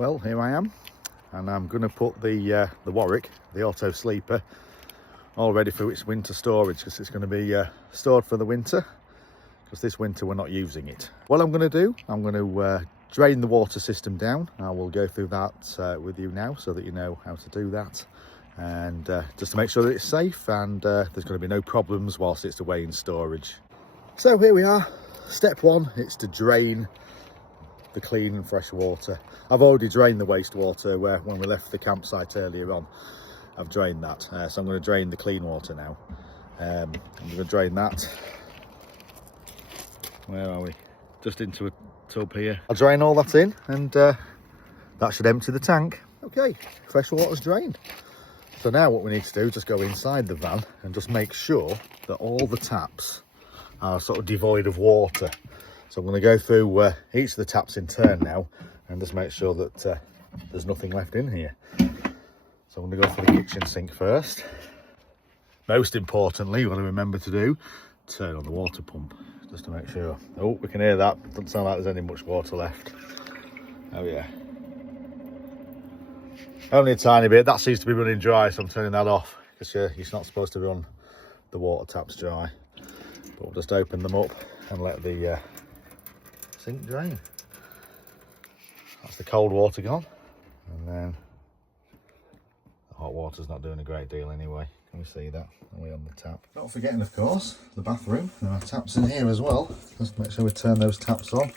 Well, here I am, and I'm going to put the Warwick, the auto sleeper, all ready for its winter storage, because it's going to be stored for the winter, because this winter we're not using it. What I'm going to do, I'm going to drain the water system down. I will go through that with you now so that you know how to do that, and just to make sure that it's safe and there's going to be no problems whilst it's away in storage. So here we are. Step one, it's to drain the clean and fresh water. I've already drained the wastewater when we left the campsite earlier on. I've drained that, so I'm going to drain the clean water now. I'm going to drain that. Where are we? Just into a tub here. I'll drain all that in, and that should empty the tank. Okay, fresh water's drained. So now what we need to do is just go inside the van and just make sure that all the taps are sort of devoid of water. So I'm going to go through each of the taps in turn now and just make sure that there's nothing left in here. So I'm going to go for the kitchen sink first. Most importantly, what I remember to do, turn on the water pump just to make sure. Oh, we can hear that. Doesn't sound like there's any much water left. Oh yeah. Only a tiny bit. That seems to be running dry, so I'm turning that off, because you're not supposed to run the water taps dry. But we'll just open them up and let the sink drain. That's the cold water gone, and then the hot water's not doing a great deal anyway. Can we see that? Are we on the tap? Not forgetting, of course, the bathroom. There are taps in here as well. Just make sure we turn those taps on.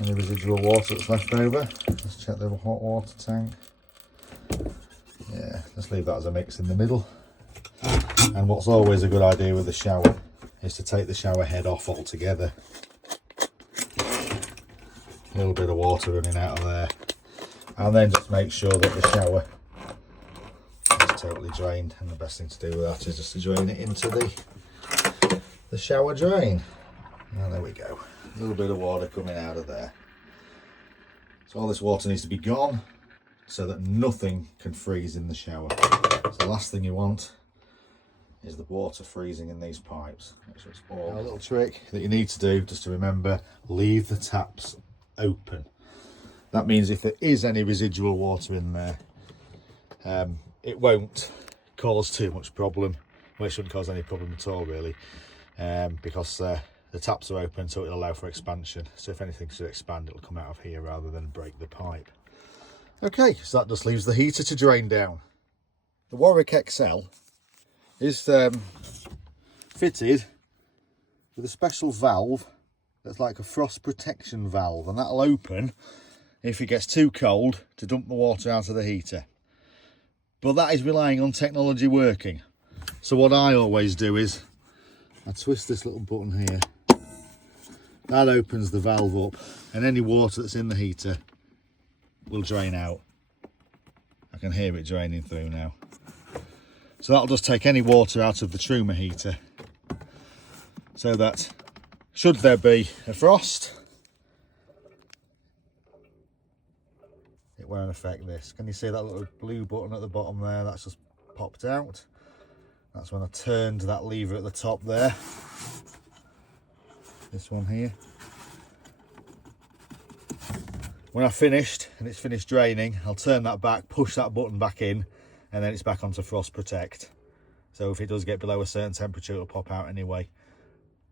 Any residual water that's left over, just check the hot water tank. Yeah, just leave that as a mix in the middle. And what's always a good idea with the shower is to take the shower head off altogether. A little bit of water running out of there, and then just make sure that the shower is totally drained. And the best thing to do with that is just to drain it into the shower drain. And there we go, a little bit of water coming out of there. So all this water needs to be gone so that nothing can freeze in the shower. So the last thing you want is the water freezing in these pipes. Sure it's all. A little trick that you need to do, just to remember, leave the taps open. That means if there is any residual water in there, it won't cause too much problem. Well, it shouldn't cause any problem at all, really, because the taps are open, so it'll allow for expansion. So if anything should expand, it'll come out of here rather than break the pipe. Okay, so that just leaves the heater to drain down. The Warwick XL is fitted with a special valve that's like a frost protection valve, and that'll open if it gets too cold to dump the water out of the heater. But that is relying on technology working. So what I always do is I twist this little button here. That opens the valve up, and any water that's in the heater will drain out. I can hear it draining through now. So that'll just take any water out of the Truma heater, so that should there be a frost, it won't affect this. Can you see that little blue button at the bottom there? That's just popped out. That's when I turned that lever at the top there. This one here. When I've finished and it's finished draining, I'll turn that back, push that button back in, and then it's back onto frost protect. So if it does get below a certain temperature, it'll pop out anyway.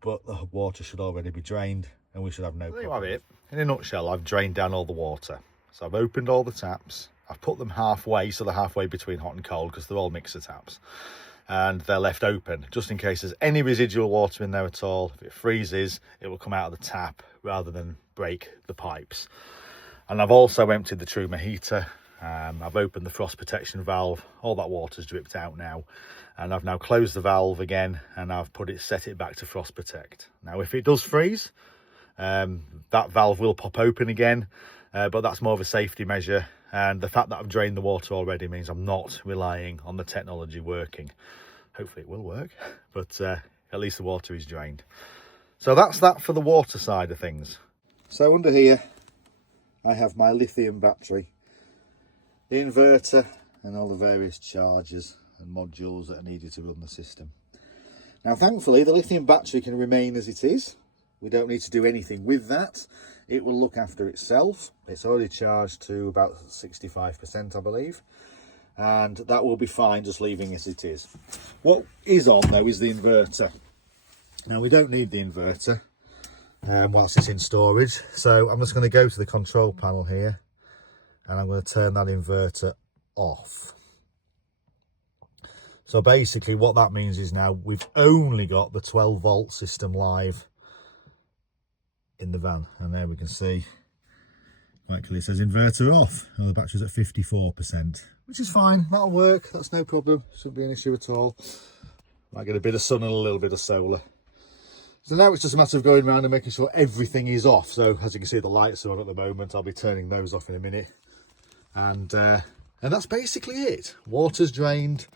But the water should already be drained, and we should have no problem. There you have it. In a nutshell, I've drained down all the water. So I've opened all the taps. I've put them halfway, so they're halfway between hot and cold, because they're all mixer taps. And they're left open, just in case there's any residual water in there at all. If it freezes, it will come out of the tap rather than break the pipes. And I've also emptied the Truma heater. I've opened the frost protection valve. All that water's dripped out now. And I've now closed the valve again, and I've set it back to frost protect. Now, if it does freeze, that valve will pop open again, but that's more of a safety measure. And the fact that I've drained the water already means I'm not relying on the technology working. Hopefully it will work, but at least the water is drained. So that's that for the water side of things. So under here, I have my lithium battery, the inverter, and all the various chargers and modules that are needed to run the system. Now, thankfully, the lithium battery can remain as it is. We don't need to do anything with that. It will look after itself. It's already charged to about 65%, I believe. And that will be fine just leaving it as it is. What is on though is the inverter. Now we don't need the inverter whilst it's in storage. So I'm just going to go to the control panel here and I'm going to turn that inverter off. So basically what that means is now we've only got the 12 volt system live in the van. And there we can see quite clearly it says inverter off. And the battery's at 54%, which is fine. That'll work. That's no problem. Shouldn't be an issue at all. Might get a bit of sun and a little bit of solar. So now it's just a matter of going around and making sure everything is off. So as you can see, the lights are on at the moment. I'll be turning those off in a minute. And that's basically it. Water's drained,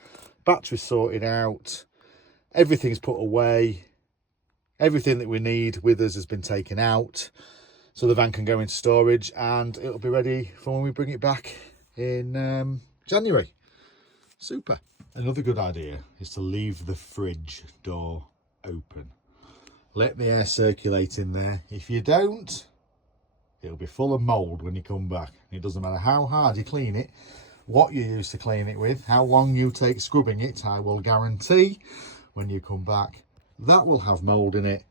battery's sorted out, everything's put away. Everything that we need with us has been taken out. So the van can go into storage and it'll be ready for when we bring it back in January. Super. Another good idea is to leave the fridge door open. Let the air circulate in there. If you don't, it'll be full of mould when you come back. It doesn't matter how hard you clean it, what you use to clean it with, how long you take scrubbing it, I will guarantee when you come back, that will have mould in it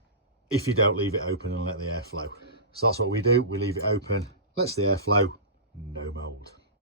if you don't leave it open and let the air flow. So that's what we do. We leave it open, lets the air flow, no mould.